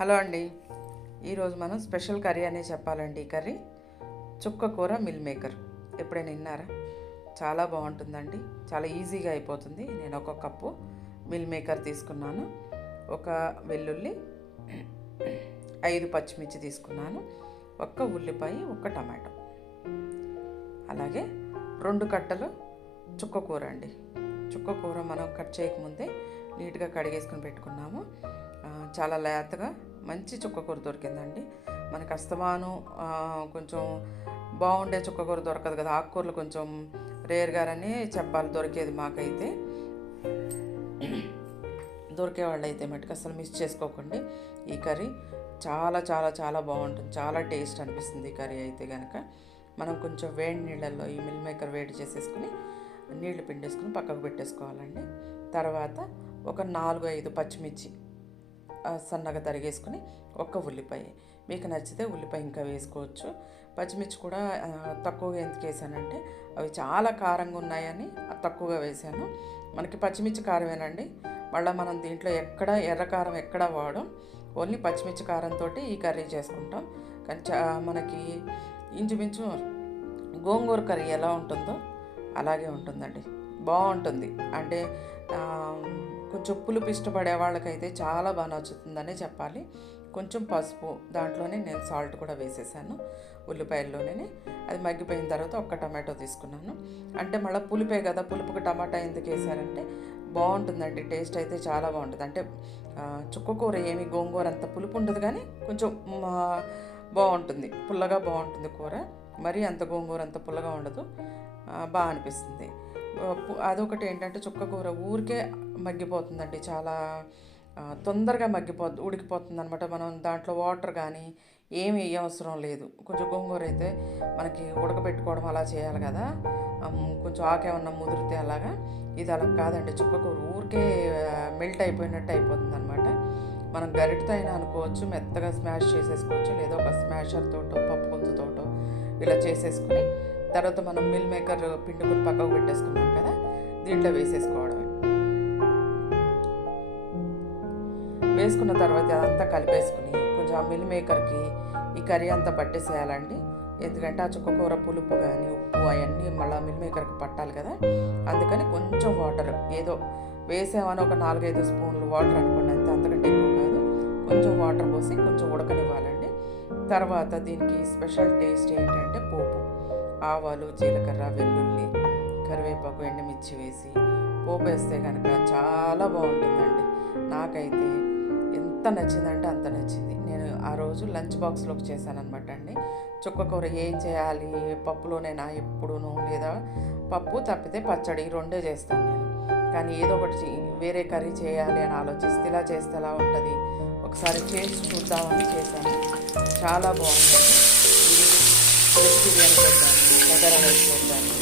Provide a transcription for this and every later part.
Hello అండి. ఈరోజు మనం స్పెషల్ కర్రీ అనే చెప్పాలండి. ఈ కర్రీ చుక్క కూర మిల్ మేకర్. ఎప్పుడైనా విన్నారా? చాలా బాగుంటుందండి, చాలా ఈజీగా అయిపోతుంది. నేను ఒక కప్పు మిల్ మేకర్ తీసుకున్నాను, ఒక వెల్లుల్లి, 5 పచ్చిమిర్చి తీసుకున్నాను, ఒక్క ఉల్లిపాయ, ఒక్క టమాటో, అలాగే 2 కట్టలు చుక్క కూర అండి. చుక్క కూర మనం కట్ చేయకముందే నీట్గా కడిగేసుకుని పెట్టుకున్నాము. చాలా లేతగా మంచి చుక్కకూర దొరికిందండి. మనకు అస్తమానం కొంచెం బాగుండే చుక్కకూర దొరకదు కదా, ఆకుకూరలు కొంచెం రేర్గానే చెప్పాలి దొరికేది. మాకైతే దొరికేవాళ్ళు అయితే మటుకు అసలు మిస్ చేసుకోకండి. ఈ కర్రీ చాలా చాలా చాలా బాగుంటుంది, చాలా టేస్ట్ అనిపిస్తుంది. ఈ కర్రీ అయితే కనుక మనం కొంచెం వేడి నీళ్ళల్లో ఈ మిల్ మేకర్ వేడి చేసేసుకుని నీళ్లు పిండేసుకుని పక్కకు పెట్టేసుకోవాలండి. తర్వాత ఒక 4-5 పచ్చిమిర్చి సన్నగా తరిగేసుకుని, ఒక్క ఉల్లిపాయ, మీకు నచ్చితే ఉల్లిపాయ ఇంకా వేసుకోవచ్చు. పచ్చిమిర్చి కూడా తక్కువగా ఎందుకు వేసానంటే అవి చాలా కారంగా ఉన్నాయని తక్కువగా వేసాను. మనకి పచ్చిమిర్చి కారమేనండి, మళ్ళీ మనం దీంట్లో ఎక్కడ ఎర్రకారం ఎక్కడ వాడం, ఓన్లీ పచ్చిమిర్చి కారంతో ఈ కర్రీ చేసుకుంటాం. కానీ మనకి ఇంచుమించు గోంగూర కర్రీ ఎలా ఉంటుందో అలాగే ఉంటుందండి, బాగుంటుంది. అంటే కొంచెం పులుపు ఇష్టపడే వాళ్ళకైతే చాలా బాగా నచ్చుతుందనే చెప్పాలి. కొంచెం పసుపు, దాంట్లోనే నేను సాల్ట్ కూడా వేసేసాను ఉల్లిపాయల్లోనే. అది మగ్గిపోయిన తర్వాత ఒక్క టమాటో తీసుకున్నాను. అంటే మళ్ళీ పులిపే కదా, పులుపుకి టమాటా ఎందుకు వేసారంటే బాగుంటుందండి, టేస్ట్ అయితే చాలా బాగుంటుంది. అంటే చుక్కకూర ఏమి గోంగూర అంత పులుపు ఉండదు, కానీ కొంచెం బాగుంటుంది, పుల్లగా బాగుంటుంది కూర. మరీ అంత గోంగూర అంత పుల్లగా ఉండదు, బాగా అనిపిస్తుంది. అదొకటి ఏంటంటే చుక్కకూర ఊరికే మగ్గిపోతుందండి, చాలా తొందరగా ఉడికిపోతుంది అనమాట. మనం దాంట్లో వాటర్ కానీ ఏమి అవసరం లేదు. కొంచెం గోంగూర అయితే మనకి ఉడకబెట్టుకోవడం అలా చేయాలి కదా, కొంచెం ఆకేమన్నా ముదిరితే అలాగా. ఇది అలా కాదండి, చుక్కకూర ఊరికే మెల్ట్ అయిపోయినట్టు అయిపోతుంది అనమాట. మనం గరిటతో అయినా అనుకోవచ్చు, మెత్తగా స్మాష్ చేసేసుకోవచ్చు, లేదా ఒక స్మాషర్ తోటో పప్పు గుత్తుతోటో ఇలా చేసేసుకుని తర్వాత మనం మిల్ మేకర్ పిండుకుని పక్కకు పెట్టేసుకున్నాం కదా, దీంట్లో వేసేసుకోవడమే. వేసుకున్న తర్వాత అదంతా కలిపేసుకుని కొంచెం ఆ మిల్ మేకర్కి ఈ కర్రీ అంతా పట్టేసేయాలండి. ఎందుకంటే ఆ చుక్కకూర పులుపు కానీ ఉప్పు అవన్నీ మళ్ళీ మిల్ మేకర్కి పట్టాలి కదా, అందుకని కొంచెం వాటర్, ఏదో వేసామని ఒక 4-5 స్పూన్లు వాటర్ అనుకోండి, అంతే, అంతకంటే ఎక్కువ కాదు. కొంచెం వాటర్ పోసి కొంచెం ఉడకనివ్వాలండి. తర్వాత దీనికి స్పెషల్ టేస్ట్ ఏంటంటే పోపు, ఆవాలు, జీలకర్ర, వెల్లుల్లి, కరివేపాకు, ఎండుమిర్చి వేసి పోపు వేస్తే కనుక చాలా బాగుంటుందండి. నాకైతే ఎంత నచ్చిందంటే అంత నచ్చింది. నేను ఆ రోజు లంచ్ బాక్స్లోకి చేశానమాట అండి. చుక్కకూర ఏం చేయాలి, పప్పులోనేనా ఎప్పుడూను, లేదా పప్పు తప్పితే పచ్చడి, ఈ 2 చేస్తాను నేను. కానీ ఏదో ఒకటి వేరే కర్రీ చేయాలి అని ఆలోచిస్తే ఇలా చేస్తే ఎలా ఉంటుంది, ఒకసారి చేసి చూద్దామని చేశాను. చాలా బాగుంటుంది. వెజ్ బిర్యానీలో కానీ బగారా రైస్లో కానీ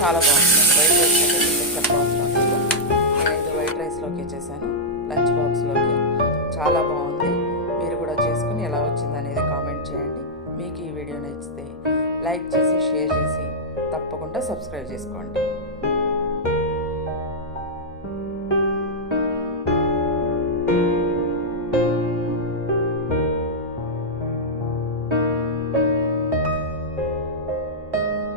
చాలా బాగుంటుంది. వైట్ రైస్ అయితే చెప్పవసరం లేదు, నేను వైట్ రైస్లోకి చేశాను, లంచ్ బాక్స్లోకి. చాలా బాగుంది. మీరు కూడా చేసుకుని ఎలా వచ్చింది అనేది కామెంట్ చేయండి. మీకు ఈ వీడియో నచ్చితే లైక్ చేసి షేర్ చేసి తప్పకుండా సబ్స్క్రైబ్ చేసుకోండి.